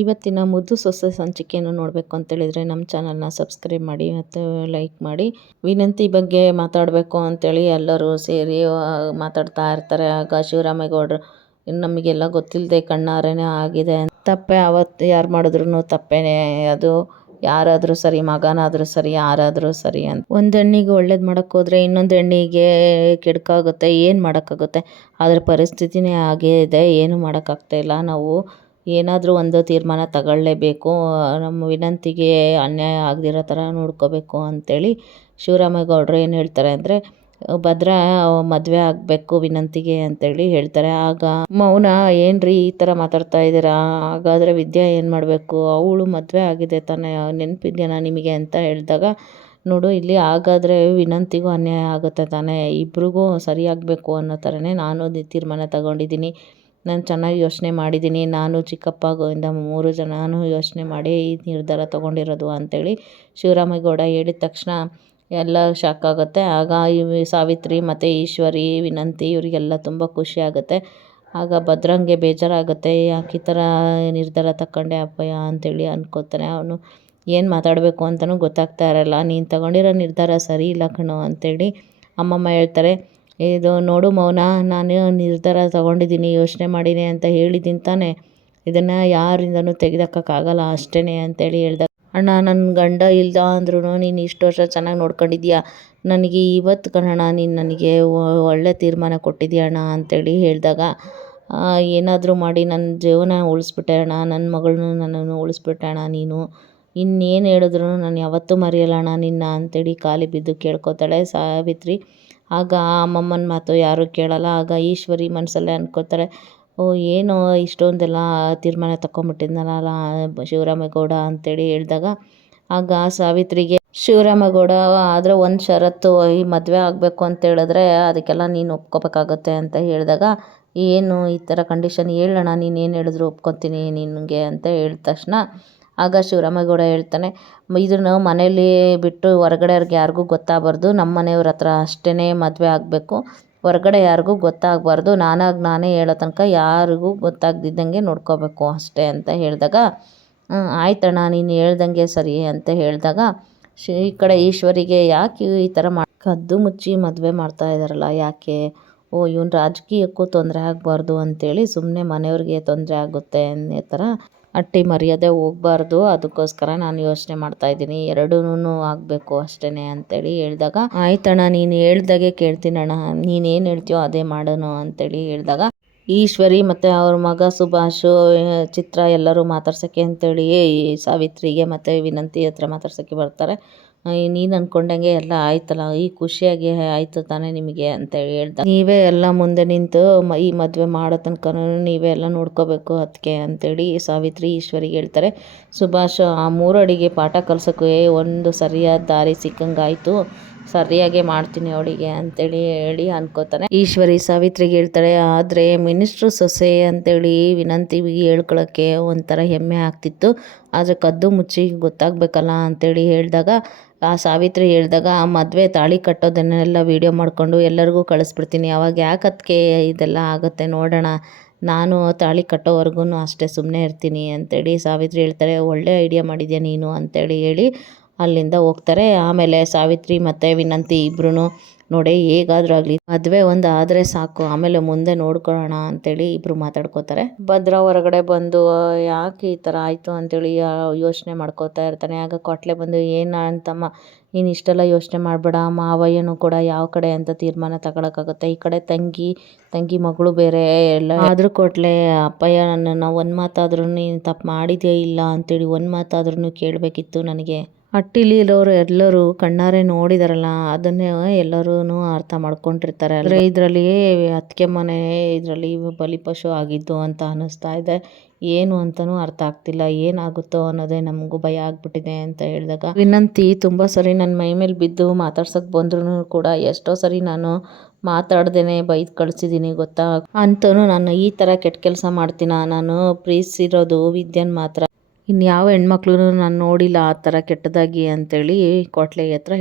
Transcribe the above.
ಇವತ್ತಿನ ಮುದ್ದು ಸೊಸೆ ಸಂಚಿಕೆಯನ್ನು ನೋಡಬೇಕು ಅಂತೇಳಿದರೆ ನಮ್ಮ ಚಾನಲ್ನ ಸಬ್ಸ್ಕ್ರೈಬ್ ಮಾಡಿ ಮತ್ತು ಲೈಕ್ ಮಾಡಿ. ವಿನಂತಿ ಬಗ್ಗೆ ಮಾತಾಡಬೇಕು ಅಂತೇಳಿ ಎಲ್ಲರೂ ಸೇರಿ ಮಾತಾಡ್ತಾ ಇರ್ತಾರೆ. ಆಗ ಶಿವರಾಮೇಗೌಡರು ನಮಗೆಲ್ಲ ಗೊತ್ತಿಲ್ಲದೆ ಕಣ್ಣಾರೆನೇ ಆಗಿದೆ, ತಪ್ಪೆ ಅವತ್ತು ಯಾರು ಮಾಡಿದ್ರು ತಪ್ಪೇನೆ, ಅದು ಯಾರಾದರೂ ಸರಿ, ಮಗನಾದರೂ ಸರಿ, ಯಾರಾದರೂ ಸರಿ ಅಂತ. ಒಂದು ಹೆಣ್ಣಿಗೆ ಒಳ್ಳೇದು ಮಾಡೋಕ್ಕೋದ್ರೆ ಇನ್ನೊಂದು ಹೆಣ್ಣಿಗೆ ಕೆಡುಕಾಗುತ್ತೆ, ಏನು ಮಾಡೋಕ್ಕಾಗುತ್ತೆ? ಅದರ ಪರಿಸ್ಥಿತಿನೇ ಹಾಗೇ ಇದೆ, ಏನು ಮಾಡೋಕ್ಕಾಗ್ತಾ ಇಲ್ಲ. ನಾವು ಏನಾದರೂ ಒಂದು ತೀರ್ಮಾನ ತಗೊಳ್ಳೇಬೇಕು, ನಮ್ಮ ವಿನಂತಿಗೆ ಅನ್ಯಾಯ ಆಗದಿರೋ ಥರ ನೋಡ್ಕೋಬೇಕು ಅಂತೇಳಿ ಶಿವರಾಮೇಗೌಡರು ಏನು ಹೇಳ್ತಾರೆ ಅಂದರೆ, ಭದ್ರ ಮದುವೆ ಆಗಬೇಕು ವಿನಂತಿಗೆ ಅಂತೇಳಿ ಹೇಳ್ತಾರೆ. ಆಗ ಮೌನ, ಏನ್ರಿ ಈ ಥರ ಮಾತಾಡ್ತಾ ಇದ್ದೀರಾ, ಹಾಗಾದರೆ ವಿದ್ಯಾ ಏನು ಮಾಡಬೇಕು, ಅವಳು ಮದುವೆ ಆಗಿದೆ ತಾನೇ, ನೆನಪಿದ್ಯಾನ ನಿಮಗೆ ಅಂತ ಹೇಳಿದಾಗ, ನೋಡು ಇಲ್ಲಿ ಹಾಗಾದರೆ ವಿನಂತಿಗೂ ಅನ್ಯಾಯ ಆಗುತ್ತೆ ತಾನೇ, ಇಬ್ರಿಗೂ ಸರಿಯಾಗಬೇಕು ಅನ್ನೋ ಥರನೇ ನಾನು ತೀರ್ಮಾನ ತಗೊಂಡಿದ್ದೀನಿ, ನಾನು ಚೆನ್ನಾಗಿ ಯೋಚನೆ ಮಾಡಿದ್ದೀನಿ, ನಾನು ಚಿಕ್ಕಪ್ಪಗಿಂದ 3 ಜನನೂ ಯೋಚನೆ ಮಾಡಿ ಈ ನಿರ್ಧಾರ ತೊಗೊಂಡಿರೋದು ಅಂತೇಳಿ ಶಿವರಾಮೇಗೌಡ ಹೇಳಿದ ತಕ್ಷಣ ಎಲ್ಲ ಶಾಕ್ ಆಗುತ್ತೆ. ಆಗ ಸಾವಿತ್ರಿ ಮತ್ತು ಈಶ್ವರಿ, ವಿನಂತಿ ಇವರಿಗೆಲ್ಲ ತುಂಬ ಖುಷಿ ಆಗುತ್ತೆ. ಆಗ ಭದ್ರಂಗೆ ಬೇಜಾರಾಗುತ್ತೆ, ಯಾಕೆ ಈ ಥರ ನಿರ್ಧಾರ ತಗೊಂಡೆ ಅಪ್ಪಯ್ಯ ಅಂತೇಳಿ ಅನ್ಕೋತಾನೆ. ಅವನು ಏನು ಮಾತಾಡಬೇಕು ಅಂತಲೂ ಗೊತ್ತಾಗ್ತಾ ಇರಲ್ಲ. ನೀನು ತಗೊಂಡಿರೋ ನಿರ್ಧಾರ ಸರಿ ಇಲ್ಲ ಕಣೋ ಅಂತೇಳಿ ಅಮ್ಮಮ್ಮ ಹೇಳ್ತಾರೆ. ಇದು ನೋಡು ಮೌನ, ನಾನು ನಿರ್ಧಾರ ತಗೊಂಡಿದ್ದೀನಿ, ಯೋಚನೆ ಮಾಡೀನಿ ಅಂತ ಹೇಳಿದ್ದೀನಿ ತಾನೆ, ಇದನ್ನು ಯಾರಿಂದನೂ ತೆಗೆದಾಕೋಕ್ಕಾಗಲ್ಲ ಅಷ್ಟೇ ಅಂತೇಳಿ ಹೇಳ್ದಾಗ, ಅಣ್ಣ ನನ್ನ ಗಂಡ ಇಲ್ದ ಅಂದ್ರೂ ನೀನು ಇಷ್ಟು ವರ್ಷ ಚೆನ್ನಾಗಿ ನೋಡ್ಕೊಂಡಿದ್ದೀಯಾ, ನನಗೆ ಇವತ್ತು ಕಣಣ್ಣ ನೀನು ನನಗೆ ಒಳ್ಳೆ ತೀರ್ಮಾನ ಕೊಟ್ಟಿದ್ದೀಯ ಅಣ್ಣ ಅಂತೇಳಿ ಹೇಳಿದಾಗ, ಏನಾದರೂ ಮಾಡಿ ನನ್ನ ಜೀವನ ಉಳಿಸ್ಬಿಟ್ಟೆ ಅಣ್ಣ, ನನ್ನ ಮಗಳನ್ನೂ ನನ್ನನ್ನು ಉಳಿಸ್ಬಿಟ್ಟೆ ಅಣ್ಣ, ನೀನು ಇನ್ನೇನು ಹೇಳಿದ್ರು ನಾನು ಯಾವತ್ತೂ ಮರೆಯಲ್ಲ ಅಣ್ಣ ನಿನ್ನ ಅಂತೇಳಿ ಕಾಲಿ ಬಿದ್ದು ಕೇಳ್ಕೊತಾಳೆ ಸಾವಿತ್ರಿ. ಆಗ ಅಮ್ಮಮ್ಮನ ಮಾತು ಯಾರೂ ಕೇಳಲ್ಲ. ಆಗ ಈಶ್ವರಿ ಮನಸ್ಸಲ್ಲೇ ಅಂದ್ಕೋತಾರೆ, ಏನೋ ಇಷ್ಟೊಂದೆಲ್ಲ ತೀರ್ಮಾನ ತಗೊಂಬಿಟ್ಟಿದ್ನಲ್ಲ ಶಿವರಾಮೇಗೌಡ ಅಂತೇಳಿ ಹೇಳಿದಾಗ, ಆಗ ಸಾವಿತ್ರಿಗೆ ಶಿವರಾಮೇಗೌಡ ಆದರೆ ಒಂದು ಷರತ್ತು, ಈ ಮದುವೆ ಆಗಬೇಕು ಅಂತ ಹೇಳಿದ್ರೆ ಅದಕ್ಕೆಲ್ಲ ನೀನು ಒಪ್ಕೋಬೇಕಾಗತ್ತೆ ಅಂತ ಹೇಳಿದಾಗ, ಏನು ಈ ಥರ ಕಂಡೀಷನ್ ಹೇಳೋಣ, ನೀನು ಏನು ಹೇಳಿದ್ರು ಒಪ್ಕೊತೀನಿ ನಿನಗೆ ಅಂತ ಹೇಳಿದ ತಕ್ಷಣ, ಆಗ ಶಿವರಾಮೇಗೌಡ ಹೇಳ್ತಾನೆ, ಇದನ್ನು ಮನೇಲಿ ಬಿಟ್ಟು ಹೊರಗಡೆಯವ್ರಿಗೆ ಯಾರಿಗೂ ಗೊತ್ತಾಗಬಾರ್ದು, ನಮ್ಮ ಮನೆಯವ್ರ ಹತ್ರ ಅಷ್ಟೇ ಮದುವೆ ಆಗಬೇಕು, ಹೊರಗಡೆ ಯಾರಿಗೂ ಗೊತ್ತಾಗಬಾರ್ದು, ನಾನೇ ಹೇಳೋ ತನಕ ಯಾರಿಗೂ ಗೊತ್ತಾಗ್ದಿದ್ದಂಗೆ ನೋಡ್ಕೋಬೇಕು ಅಷ್ಟೇ ಅಂತ ಹೇಳಿದಾಗ, ಆಯ್ತಣ್ಣ ನೀನು ಹೇಳ್ದಂಗೆ ಸರಿ ಅಂತ ಹೇಳಿದಾಗ, ಈ ಕಡೆ ಈಶ್ವರಿಗೆ ಯಾಕೆ ಈ ಥರ ಕದ್ದು ಮುಚ್ಚಿ ಮದುವೆ ಮಾಡ್ತಾ ಇದ್ದಾರಲ್ಲ ಯಾಕೆ, ಇವನು ರಾಜಕೀಯಕ್ಕೂ ತೊಂದರೆ ಆಗಬಾರ್ದು ಅಂತೇಳಿ ಸುಮ್ಮನೆ ಮನೆಯವ್ರಿಗೆ ತೊಂದರೆ ಆಗುತ್ತೆ ಅನ್ನೋ ಥರ ಅಟ್ಟಿ ಮರ್ಯಾದೆ ಹೋಗಬಾರ್ದು, ಅದಕ್ಕೋಸ್ಕರ ನಾನು ಯೋಚನೆ ಮಾಡ್ತಾಯಿದ್ದೀನಿ, ಎರಡೂ ಆಗಬೇಕು ಅಷ್ಟೇ ಅಂತೇಳಿ ಹೇಳಿದಾಗ, ಆಯ್ತಣ್ಣ ನೀನು ಹೇಳ್ದಾಗೆ ಕೇಳ್ತೀನಣ್ಣ, ನೀನೇನು ಹೇಳ್ತೀಯೋ ಅದೇ ಮಾಡೋಣ ಅಂತೇಳಿ ಹೇಳಿದಾಗ, ಈಶ್ವರಿ ಮತ್ತು ಅವ್ರ ಮಗ ಸುಭಾಷು, ಚಿತ್ರ ಎಲ್ಲರೂ ಮಾತಾಡ್ಸೋಕ್ಕೆ ಅಂತೇಳಿ ಸಾವಿತ್ರಿಗೆ ಮತ್ತು ವಿನಂತಿ ಹತ್ರ ಮಾತಾಡ್ಸೋಕ್ಕೆ ಬರ್ತಾರೆ. ನೀನು ಅಂದ್ಕೊಂಡಂಗೆ ಎಲ್ಲ ಆಯ್ತಲ್ಲ, ಈ ಖುಷಿಯಾಗಿ ಆಯಿತು ತಾನೇ ನಿಮಗೆ ಅಂತ ಹೇಳ್ದ, ನೀವೇ ಎಲ್ಲ ಮುಂದೆ ನಿಂತು ಈ ಮದುವೆ ಮಾಡೋ ತನಕ ನೀವೇ ಎಲ್ಲ ನೋಡ್ಕೋಬೇಕು ಅದಕ್ಕೆ ಅಂತೇಳಿ ಸಾವಿತ್ರಿ ಈಶ್ವರಿಗೆ ಹೇಳ್ತಾರೆ. ಸುಭಾಷ್ ಆ 3 ಅಡಿಗೆ ಪಾಠ ಕಲ್ಸೋಕ್ಕೆ ಒಂದು ಸರಿಯಾದ ದಾರಿ ಸಿಕ್ಕಂಗಾಯಿತು, ಸರಿಯಾಗೆ ಮಾಡ್ತೀನಿ ಅವಳಿಗೆ ಅಂತೇಳಿ ಹೇಳಿ ಅನ್ಕೋತಾನೆ. ಈಶ್ವರಿ ಸಾವಿತ್ರಿಗೆ ಹೇಳ್ತಾಳೆ, ಆದರೆ ಮಿನಿಸ್ಟ್ರು ಸೊಸೆ ಅಂತೇಳಿ ವಿನಂತಿಗೆ ಹೇಳ್ಕೊಳ್ಳೋಕ್ಕೆ ಒಂಥರ ಹೆಮ್ಮೆ ಆಗ್ತಿತ್ತು, ಆದರೆ ಕದ್ದು ಮುಚ್ಚಿ ಗೊತ್ತಾಗಬೇಕಲ್ಲ ಅಂತೇಳಿ ಹೇಳಿದಾಗ, ಆ ಸಾವಿತ್ರಿ ಹೇಳಿದಾಗ, ಆ ಮದುವೆ ತಾಳಿ ಕಟ್ಟೋದನ್ನೆಲ್ಲ ವೀಡಿಯೋ ಮಾಡಿಕೊಂಡು ಎಲ್ಲರಿಗೂ ಕಳಿಸ್ಬಿಡ್ತೀನಿ, ಅವಾಗ ಯಾಕೆ ಅದಕ್ಕೆ ಇದೆಲ್ಲ ಆಗುತ್ತೆ ನೋಡೋಣ, ನಾನು ತಾಳಿ ಕಟ್ಟೋವರೆಗೂ ಅಷ್ಟೇ ಸುಮ್ಮನೆ ಇರ್ತೀನಿ ಅಂತೇಳಿ ಸಾವಿತ್ರಿ ಹೇಳ್ತಾರೆ. ಒಳ್ಳೆ ಐಡಿಯಾ ಮಾಡಿದ್ಯಾ ನೀನು ಅಂತೇಳಿ ಹೇಳಿ ಅಲ್ಲಿಂದ ಹೋಗ್ತಾರೆ. ಆಮೇಲೆ ಸಾವಿತ್ರಿ ಮತ್ತು ವಿನಂತಿ ಇಬ್ರು ನೋಡಿ ಹೇಗಾದರೂ ಆಗಲಿ ಮದುವೆ ಒಂದು ಆದರೆ ಸಾಕು, ಆಮೇಲೆ ಮುಂದೆ ನೋಡ್ಕೊಳ್ಳೋಣ ಅಂತೇಳಿ ಇಬ್ಬರು ಮಾತಾಡ್ಕೋತಾರೆ. ಭದ್ರ ಹೊರಗಡೆ ಬಂದು ಯಾಕೆ ಈ ಥರ ಆಯಿತು ಅಂತೇಳಿ ಯೋಚನೆ ಮಾಡ್ಕೋತಾ ಇರ್ತಾನೆ. ಆಗ ಕೊಟ್ಲೆ ಬಂದು, ಏನು ಅಂತಮ್ಮ ನೀನು ಇಷ್ಟೆಲ್ಲ ಯೋಚನೆ ಮಾಡಬೇಡ, ಮಾವಯ್ಯನೂ ಕೂಡ ಯಾವ ಕಡೆ ಅಂತ ತೀರ್ಮಾನ ತಗೊಳಕ್ಕಾಗುತ್ತೆ, ಈ ಕಡೆ ತಂಗಿ ಮಗಳು ಬೇರೆ ಎಲ್ಲ, ಆದರೂ ಕೊಟ್ಲೆ ಅಪ್ಪಯ್ಯ ನನ್ನನ್ನು ಒಂದು ಮಾತಾದ್ರೂ ನೀನು ತಪ್ಪು ಮಾಡಿದೆಯೇ ಇಲ್ಲ ಅಂತೇಳಿ ಒಂದು ಮಾತಾದ್ರೂ ಕೇಳಬೇಕಿತ್ತು ನನಗೆ, ಹಟ್ಟಿಲಿ ಇರೋರು ಎಲ್ಲರೂ ಕಣ್ಣಾರೆ ನೋಡಿದಾರಲ್ಲ, ಅದನ್ನೇ ಎಲ್ಲರೂ ಅರ್ಥ ಮಾಡ್ಕೊಂಡಿರ್ತಾರೆ, ಅಂದರೆ ಇದರಲ್ಲಿ ಅತ್ತಿಗೆ ಮನೆ ಇದರಲ್ಲಿ ಬಲಿಪಶು ಆಗಿದ್ದು ಅಂತ ಅನ್ನಿಸ್ತಾ ಇದೆ, ಏನು ಅಂತಲೂ ಅರ್ಥ ಆಗ್ತಿಲ್ಲ, ಏನಾಗುತ್ತೋ ಅನ್ನೋದೇ ನಮಗೂ ಭಯ ಆಗ್ಬಿಟ್ಟಿದೆ ಅಂತ ಹೇಳಿದಾಗ, ವಿನಂತಿ ತುಂಬ ಸರಿ ನನ್ನ ಮೈ ಮೇಲೆ ಬಿದ್ದು ಮಾತಾಡ್ಸೋಕ್ಕೆ ಬಂದ್ರೂ ಕೂಡ ಎಷ್ಟೋ ಸರಿ ನಾನು ಮಾತಾಡ್ದೇನೆ ಬೈದು ಕಳಿಸಿದ್ದೀನಿ ಗೊತ್ತಾ, ಅಂತಲೂ ನಾನು ಈ ಥರ ಕೆಟ್ಟ ಕೆಲಸ ಮಾಡ್ತೀನ, ನಾನು ಪ್ರೀತಿಸಿರೋದು ವಿದ್ಯನ್ ಮಾತ್ರ, ಇನ್ಯಾವ ಹೆಣ್ಮಕ್ಳು ನಾನು ನೋಡಿಲ್ಲ ಆ ಥರ ಕೆಟ್ಟದಾಗಿ ಅಂತೇಳಿ ಕೊಟ್ಲೆ ಹತ್ರ